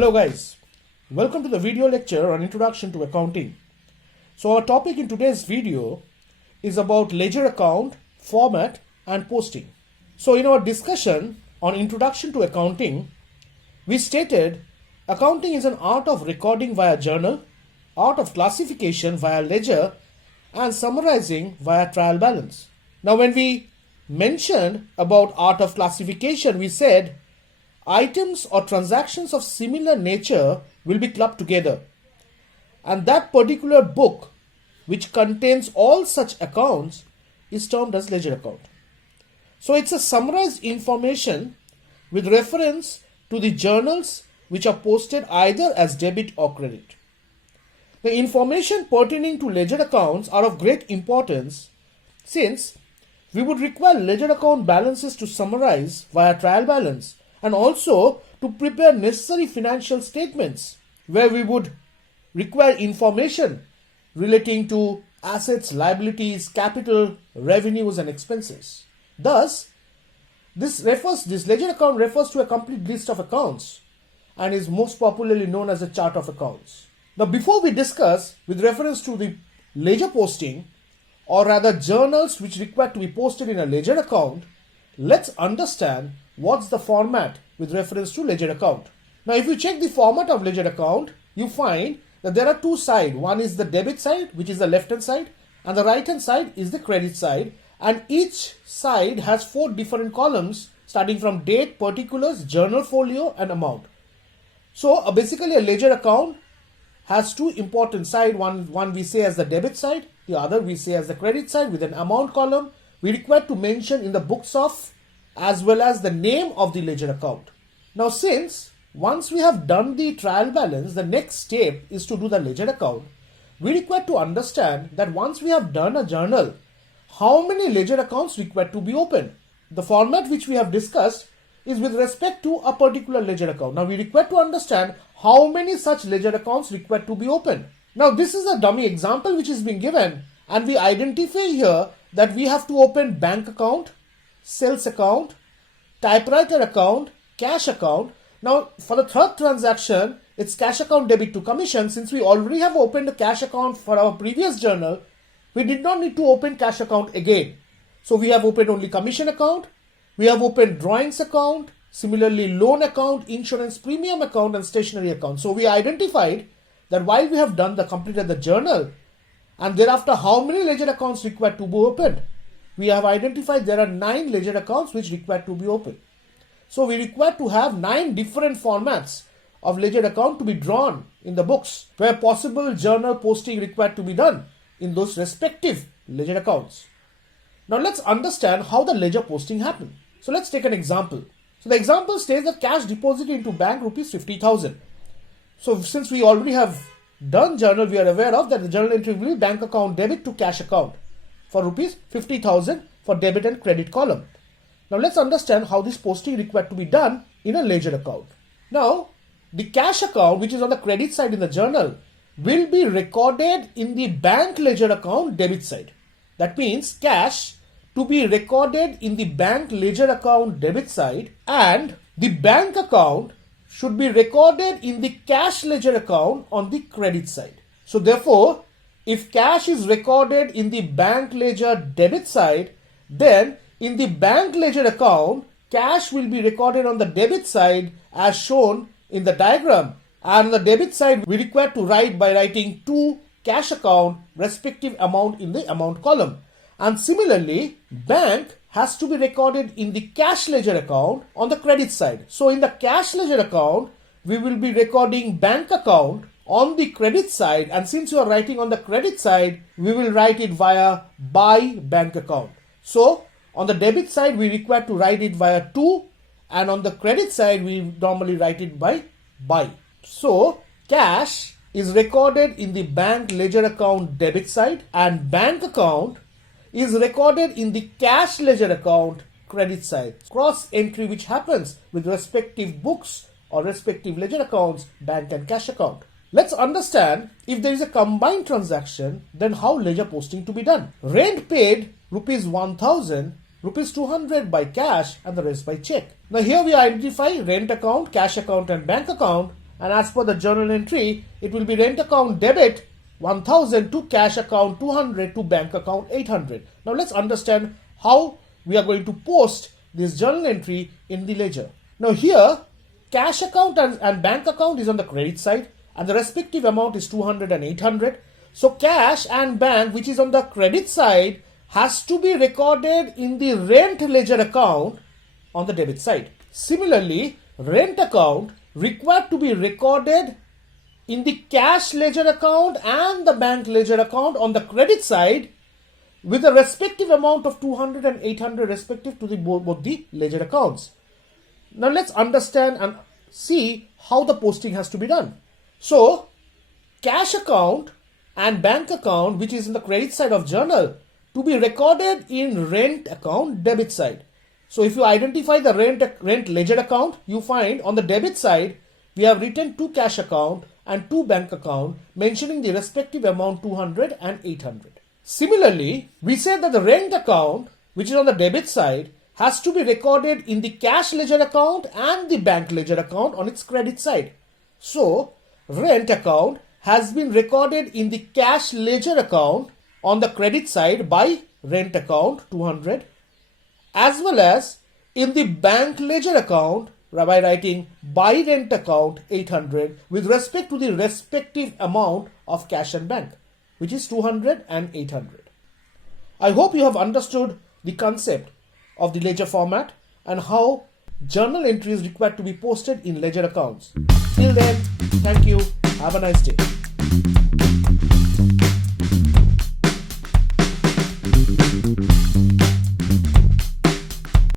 Hello guys, welcome to the video lecture on Introduction to Accounting. So our topic in today's video is about ledger account, format and posting. So in our discussion on Introduction to Accounting, we stated accounting is an art of recording via journal, art of classification via ledger and summarizing via trial balance. Now when we mentioned about art of classification, we said items or transactions of similar nature will be clubbed together, and that particular book which contains all such accounts is termed as ledger account. So it's a summarized information with reference to the journals which are posted either as debit or credit. The information pertaining to ledger accounts are of great importance since we would require ledger account balances to summarize via trial balance and also to prepare necessary financial statements where we would require information relating to assets, liabilities, capital, revenues and expenses. Thus, this ledger account refers to a complete list of accounts and is most popularly known as a chart of accounts. Now, before we discuss with reference to the ledger posting or rather journals which require to be posted in a ledger account, let's understand what's the format with reference to ledger account. Now, if you check the format of ledger account, you find that there are two sides. One is the debit side, which is the left hand side, and the right hand side is the credit side. And each side has four different columns starting from date, particulars, journal folio, and amount. So basically a ledger account has two important sides. One we say as the debit side, the other we say as the credit side with an amount column. We require to mention in the books of as well as the name of the ledger account. Now, since once we have done the trial balance, the next step is to do the ledger account. We require to understand that once we have done a journal, how many ledger accounts require to be opened. The format which we have discussed is with respect to a particular ledger account. Now, we require to understand how many such ledger accounts require to be opened. Now, this is a dummy example which is being given, and we identify here that we have to open bank account, sales account, typewriter account, cash account. Now, for the third transaction, it's cash account debit to commission. Since we already have opened a cash account for our previous journal, we did not need to open cash account again. So we have opened only commission account, we have opened drawings account, similarly loan account, insurance premium account and stationery account. So we identified that while we have completed the journal and thereafter how many ledger accounts required to be opened, we have identified there are 9 ledger accounts which require to be opened. So we require to have 9 different formats of ledger account to be drawn in the books where possible journal posting required to be done in those respective ledger accounts. Now let's understand how the ledger posting happen. So let's take an example. So the example states that cash deposited into bank rupees 50,000. So since we already have done journal, we are aware of that the journal entry will be bank account debit to cash account for rupees 50,000 for debit and credit column. Now let's understand how this posting required to be done in a ledger account. Now the cash account, which is on the credit side in the journal, will be recorded in the bank ledger account debit side. That means cash to be recorded in the bank ledger account debit side and the bank account should be recorded in the cash ledger account on the credit side. So therefore, if cash is recorded in the bank ledger debit side, then in the bank ledger account, cash will be recorded on the debit side as shown in the diagram. And on the debit side, we require to write by writing to cash account respective amount in the amount column. And similarly, bank has to be recorded in the cash ledger account on the credit side. So in the cash ledger account, we will be recording bank account on the credit side, and since you are writing on the credit side, we will write it via by bank account. So on the debit side, we require to write it via to, and on the credit side, we normally write it by. So cash is recorded in the bank ledger account debit side and bank account is recorded in the cash ledger account credit side. Cross entry which happens with respective books or respective ledger accounts, bank and cash account. Let's understand if there is a combined transaction, then how ledger posting to be done. Rent paid rupees 1,000, rupees 200 by cash and the rest by check. Now here we identify rent account, cash account and bank account and as per the journal entry, it will be rent account debit 1000 to cash account 200 to bank account 800. Now let's understand how we are going to post this journal entry in the ledger. Now here, cash account and bank account is on the credit side and the respective amount is 200 and 800. So cash and bank, which is on the credit side, has to be recorded in the rent ledger account on the debit side. Similarly, rent account required to be recorded in the cash ledger account and the bank ledger account on the credit side with a respective amount of 200 and 800 respective to both the ledger accounts. Now let's understand and see how the posting has to be done. So, cash account and bank account, which is in the credit side of journal, to be recorded in rent account debit side. So if you identify the rent ledger account, you find on the debit side, we have written 2 cash account and 2 bank account mentioning the respective amount 200 and 800. Similarly, we said that the rent account, which is on the debit side, has to be recorded in the cash ledger account and the bank ledger account on its credit side. So, rent account has been recorded in the cash ledger account on the credit side by rent account 200, as well as in the bank ledger account by writing by rent account 800 with respect to the respective amount of cash and bank, which is 200 and 800. I hope you have understood the concept of the ledger format and how journal entry is required to be posted in ledger accounts. Till then, thank you. Have a nice day.